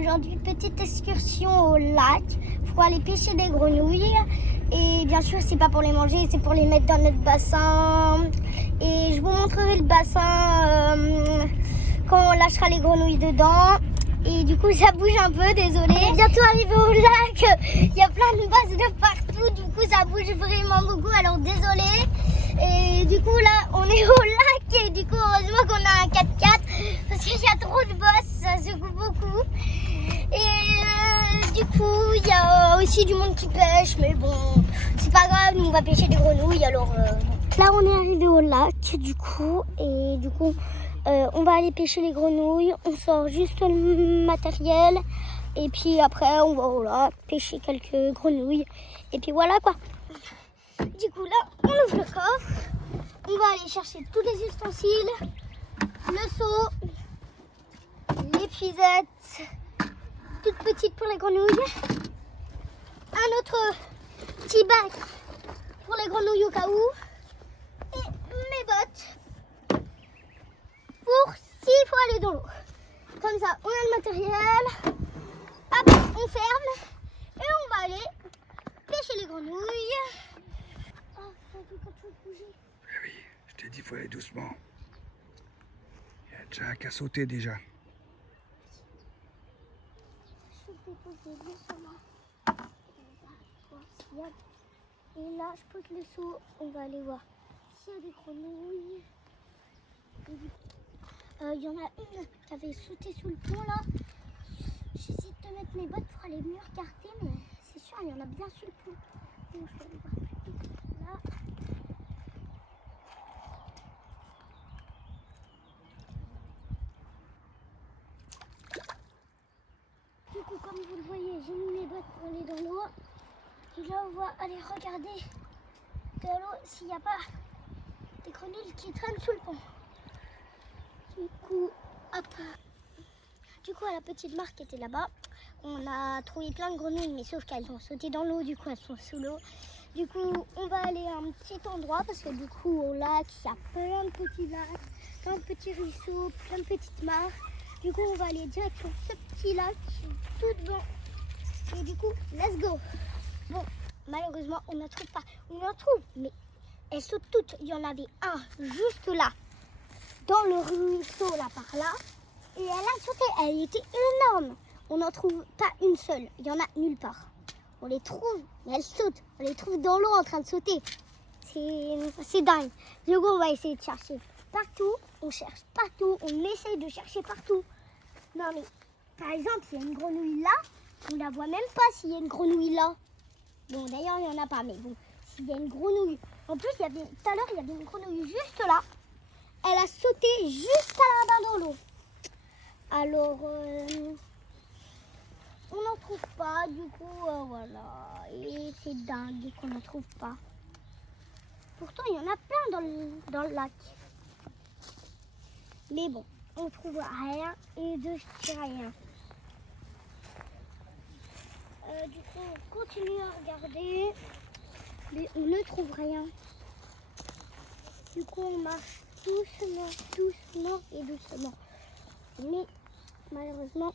Aujourd'hui, petite excursion au lac pour aller pêcher des grenouilles. Et bien sûr, c'est pas pour les manger, c'est pour les mettre dans notre bassin. Et je vous montrerai le bassin quand on lâchera les grenouilles dedans. Et du coup, ça bouge un peu, désolé. On est bientôt arrivé au lac. Il y a plein de basses de partout. Du coup, ça bouge vraiment beaucoup. Alors, désolé. Et du coup, là, on est au lac. Et du coup, heureusement qu'on a un 4x4. Parce qu'il y a trop de bosses. Ça secoue beaucoup. Et du coup, il y a aussi du monde qui pêche. Mais bon, c'est pas grave. Nous, on va pêcher des grenouilles. Alors, bon. Là, on est arrivé au lac, du coup. Et du coup... on va aller pêcher les grenouilles, on sort juste le matériel et puis après on va au lac pêcher quelques grenouilles et puis voilà quoi. Du coup là on ouvre le coffre, on va aller chercher tous les ustensiles, le seau, les puisettes, toutes petites pour les grenouilles, un autre petit bac pour les grenouilles au cas où et mes bottes. Pour s'il faut aller dans l'eau. Comme ça, on a le matériel. Hop, on ferme. Et on va aller pêcher les grenouilles. Oh, ça a vu quelque chose bouger. Oui, je t'ai dit, il faut aller doucement. Il y a déjà un qui a sauté déjà. Je vais poser doucement. Et là, je pose le seau. On va aller voir s'il y a des grenouilles. Il y en a une qui avait sauté sous le pont là. J'essaie de mettre mes bottes pour aller mieux regarder, mais c'est sûr, il y en a bien sur le pont. Donc je vais aller voir plus vite là. Du coup, comme vous le voyez, j'ai mis mes bottes pour aller dans l'eau. Et là, on va aller regarder dans l'eau s'il n'y a pas des grenouilles qui traînent sous le pont. Du coup, hop. Du coup, à la petite marque qui était là-bas, on a trouvé plein de grenouilles, mais sauf qu'elles ont sauté dans l'eau, du coup elles sont sous l'eau. Du coup, on va aller à un petit endroit parce que du coup, au lac, il y a plein de petits lacs, plein de petits ruisseaux, plein de petites mares. Du coup, on va aller direct sur ce petit lac tout devant. Et du coup, let's go. Bon, malheureusement, on n'en trouve pas. On en trouve, mais elles sautent toutes. Il y en avait un juste là, dans le ruisseau là par là. Et elle a sauté, elle était énorme. On n'en trouve pas une seule, il y en a nulle part. On les trouve, mais elles sautent. On les trouve dans l'eau en train de sauter. C'est dingue. Du coup, on va essayer de chercher partout. On cherche partout, on essaye de chercher partout. Non mais, par exemple, il y a une grenouille là, on la voit même pas s'il y a une grenouille là. Bon, d'ailleurs, il n'y en a pas, mais bon, s'il y a une grenouille. En plus, tout à l'heure, il y avait une grenouille juste là. Elle a sauté juste là-bas dans l'eau. Alors, on n'en trouve pas, du coup, voilà. Et c'est dingue qu'on n'en trouve pas. Pourtant, il y en a plein dans le lac. Mais bon, on trouve rien et de rien. Du coup, on continue à regarder, mais on ne trouve rien. Du coup, on marche doucement, doucement et doucement. Mais malheureusement,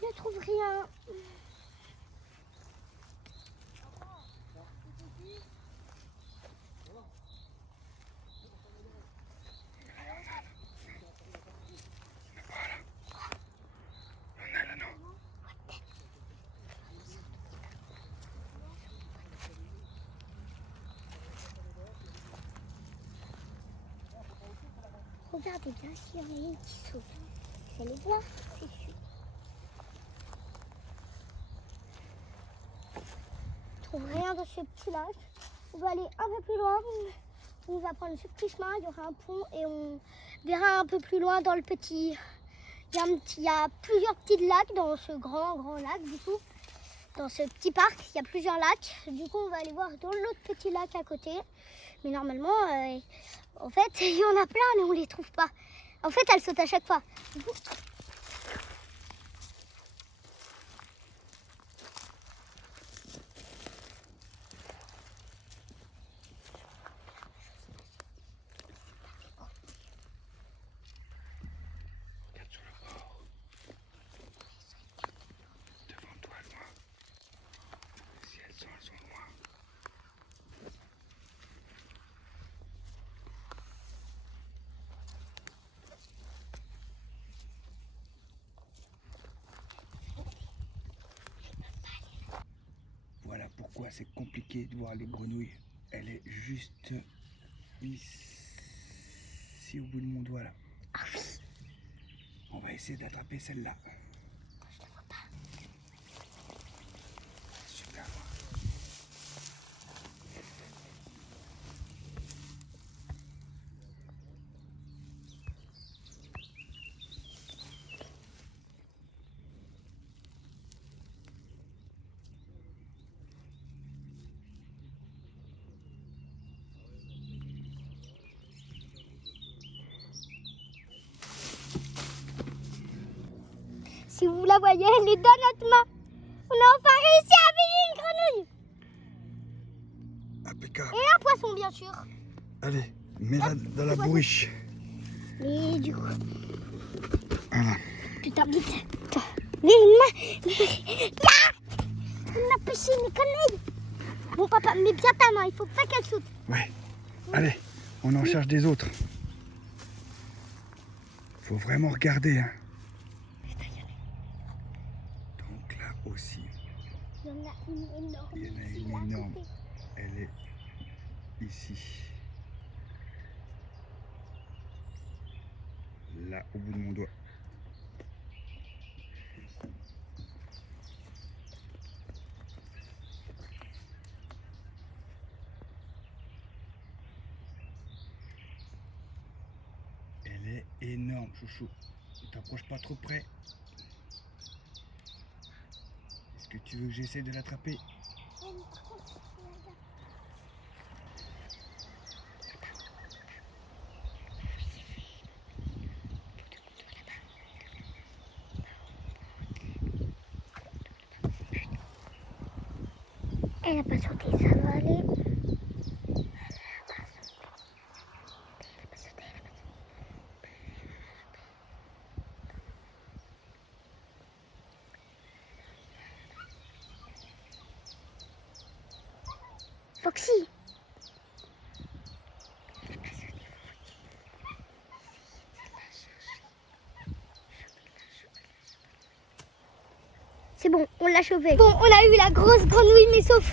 je ne trouve rien. Regardez bien s'il y en a une qui saute. Vous allez voir, c'est sûr. On trouve rien dans ce petit lac. On va aller un peu plus loin. On va prendre ce petit chemin. Il y aura un pont et on verra un peu plus loin dans le petit. Il y a plusieurs petits lacs dans ce grand lac du coup. Dans ce petit parc, il y a plusieurs lacs. Du coup, on va aller voir dans l'autre petit lac à côté. Mais normalement, en fait, il y en a plein, mais on les trouve pas. En fait, elles sautent à chaque fois. Du coup, c'est compliqué de voir les grenouilles. Elle est juste ici au bout de mon doigt là. Ah oui. On va essayer d'attraper celle-là. Je ne vois pas. Super. Si vous la voyez, elle est dans notre main. On a enfin réussi à payer une grenouille. Impeccable. Et un poisson, bien sûr. Allez, mets-la dans la bourriche. Mais du coup, Voilà. putain, vite. Mais là, on a pêché une grenouille. Bon papa, mets bien ta main, il faut pas qu'elle saute. Ouais. Allez, on en cherche des autres. Faut vraiment regarder, hein. Donc là aussi, Il y en a une énorme. il y en a ici, une là, à énorme. côté. Elle est ici. Là, au bout de mon doigt. Elle est énorme, chouchou. Ne t'approche pas trop près. Est-ce que tu veux que j'essaie de l'attraper? Ouais, mais par contre, regarde. Elle n'a pas sauté, ça va aller. Foxy. C'est bon, on l'a chopé. Bon, on a eu la grosse grenouille, mais sauf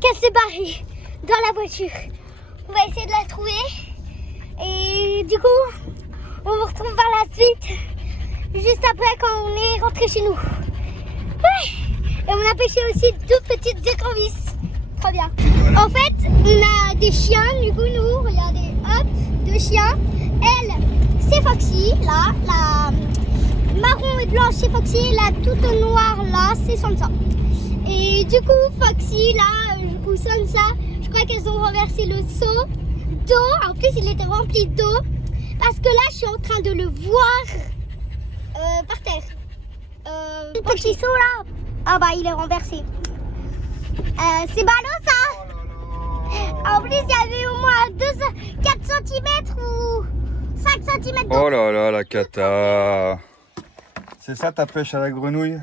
qu'elle s'est barrée dans la voiture. On va essayer de la trouver. Et du coup, on vous retrouve par la suite, juste après quand on est rentré chez nous. Ouais. Et on a pêché aussi 2 petites écrevisses. Trop bien. En fait, on a des chiens, du coup, nous, regardez, hop, 2 chiens. Elle, c'est Foxy, là, la marron et blanche, c'est Foxy, la toute noire, là, c'est Sansa. Et du coup, Foxy, là, ou Sansa, je crois qu'elles ont renversé le seau d'eau. En plus, il était rempli d'eau. Parce que là, je suis en train de le voir par terre. Le petit seau, là. Ah bah, il est renversé. C'est ballot, ça. En plus, il y avait au moins 4 cm ou 5 cm d'eau. Oh là là, la cata. C'est ça ta pêche à la grenouille?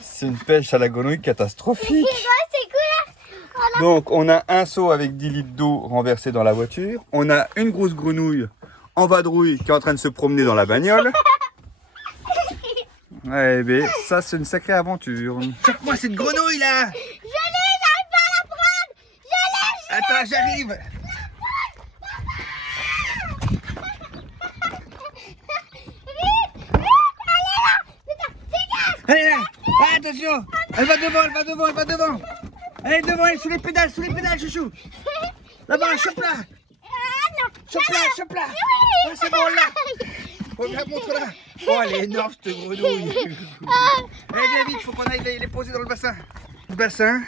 C'est une pêche à la grenouille catastrophique. Ouais, c'est cool. Donc on a un seau avec 10 litres d'eau renversé dans la voiture. On a une grosse grenouille en vadrouille qui est en train de se promener dans la bagnole. Ouais, mais ça c'est une sacrée aventure. Choque-moi cette grenouille là! Je l'ai, j'arrive pas à la prendre. Je l'ai. Attends, j'arrive! Elle est là! Ah, attention! Elle va devant, elle va devant, elle va devant! Elle est devant, elle est sous les pédales, chouchou! Là-bas, chope-la! Chope-la! Ah, c'est bon, là! Regarde, montre-la! Oh, elle est énorme, cette grenouille! Allez, viens vite, faut qu'on aille les poser dans le bassin. Le bassin. Là,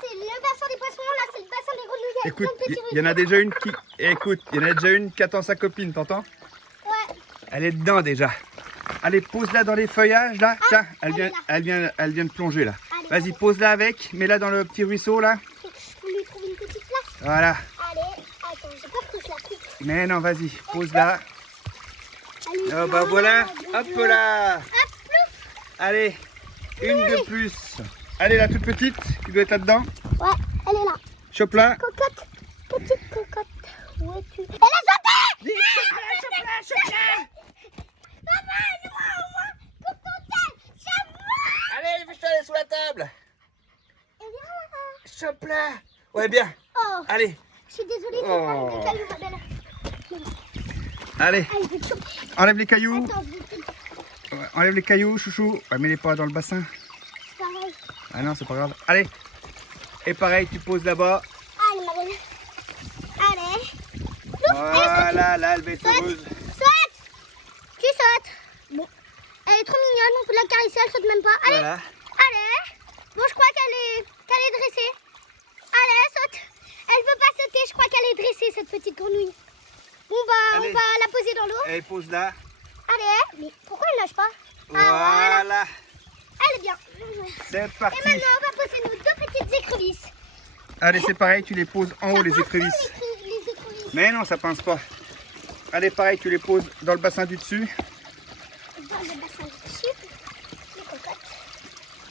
c'est le bassin des poissons, là, c'est le bassin des grenouilles. Il y a Écoute, plein de petits il y en a déjà une qui... Écoute, il y en a déjà une qui attend sa copine, t'entends? Ouais. Elle est dedans déjà. Allez, pose-la dans les feuillages là. Tiens, elle vient de plonger là. Allez, Vas-y, pose-la avec, mets-la dans le petit ruisseau là. Faut que je lui trouve une petite place. Voilà. Allez, attends, j'ai pas pris que je la coupe. Mais non, vas-y, pose-la. Allez, Oh bah voilà, hop là. Hop, plouf. Allez, une de plus. Allez, la toute petite, qui doit être là-dedans. Ouais, elle est là. Chope-la. Cocotte, petite cocotte. Où es-tu? Elle a sauté. Vite, chope-la. Papa, moi, coupe ton tel. Chapeau. Allez, fais-toi aller sous la table. Et viens là. chope là. Ouais, bien. Oh, Allez, je suis désolée de Oh. prendre des cailloux, ma belle. allez. Ah, il veut choper. Enlève les cailloux. Attends, je vais te- Ouais, enlève les cailloux, chouchou. Ouais, mets-les pas dans le bassin. c'est pareil. Ah non, c'est pas grave. Allez. Et pareil, tu poses là-bas. Allez, ma belle. Allez. Voilà, là, elle va être Saute. heureuse. Saute. Tu sautes. Bon. Elle est trop mignonne, on peut la caresser, elle saute même pas. Allez. Voilà. Allez. Bon, je crois qu'elle est dressée. Allez, saute. Elle veut pas sauter, je crois qu'elle est dressée, cette petite grenouille. Bon, bah, Allez. on va la poser dans l'eau. Elle pose là. Allez. Mais pourquoi elle nage pas? Voilà. Elle est bien. C'est Et parti. maintenant, on va poser nos deux petites écrevisses. Allez, c'est pareil, tu les poses en haut, les Ça pince pas, écrevisses. les écrevisses. Mais non, ça pince pas. Allez, pareil, tu les poses dans le bassin du dessus. Dans le bassin du dessus. Les cocottes.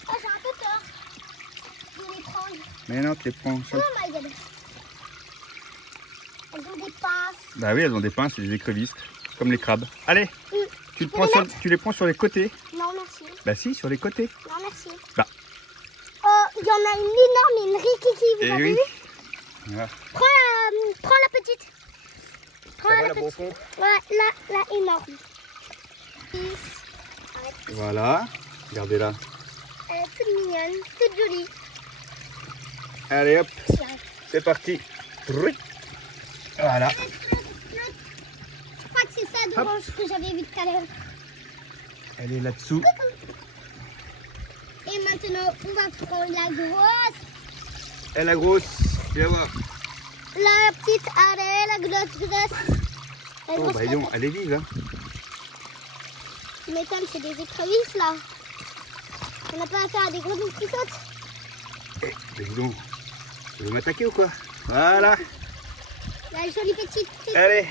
Oh, j'ai un peu peur de les prendre. Mais non, tu les prends Oh sur le... my god. Elles ont des pinces. Bah oui, elles ont des pinces, c'est des écrevisses, comme les crabes. Allez, tu, peux les mettre tu les prends sur les côtés. Non, merci. Bah si, sur les côtés. Non, merci. Bah. Oh, il y en a une énorme et une rikiki, vous Eh avez oui. vu? Voilà. Prends la petite. Prends Ça va la là-bas au petite. fond. Ouais, la énorme. Voilà, regardez-là. Elle est toute mignonne, toute jolie. Allez hop, Tiens. c'est parti. Truc. Voilà. Je crois que c'est ça d'orange que j'avais vu tout à l'heure. Elle est là-dessous. Et maintenant, on va prendre la grosse. Elle est grosse. Viens voir. La petite arrêt, la grosse. La Oh grosse bah dis donc, elle est vive hein. Tu m'étonnes, c'est des écrevisses là. On n'a pas affaire à des grenouilles qui sautent. Eh, dis donc, tu veux m'attaquer ou quoi? Voilà. La jolie petite, Allez.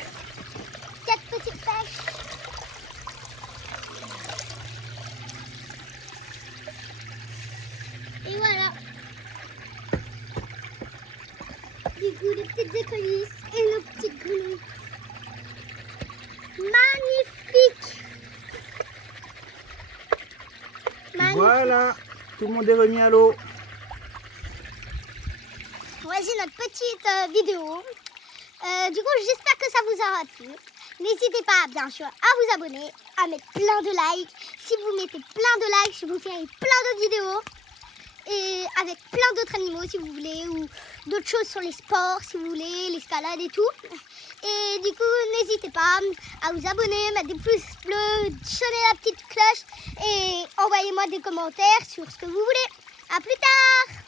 4 petites pêches. Et voilà. Du coup, les petites écrevisses et nos petites grenouilles. Magnifique. Magnifique. Voilà, tout le monde est remis à l'eau. Voici notre petite vidéo. Du coup, j'espère que ça vous aura plu. N'hésitez pas, bien sûr, à vous abonner, à mettre plein de likes. Si vous mettez plein de likes, je vous ferai plein d'autres vidéos. Et avec plein d'autres animaux, si vous voulez, ou d'autres choses sur les sports, si vous voulez, l'escalade et tout. Et du coup, n'hésitez pas à vous abonner, mettre des pouces bleus, sonner la petite cloche et envoyez-moi des commentaires sur ce que vous voulez. À plus tard!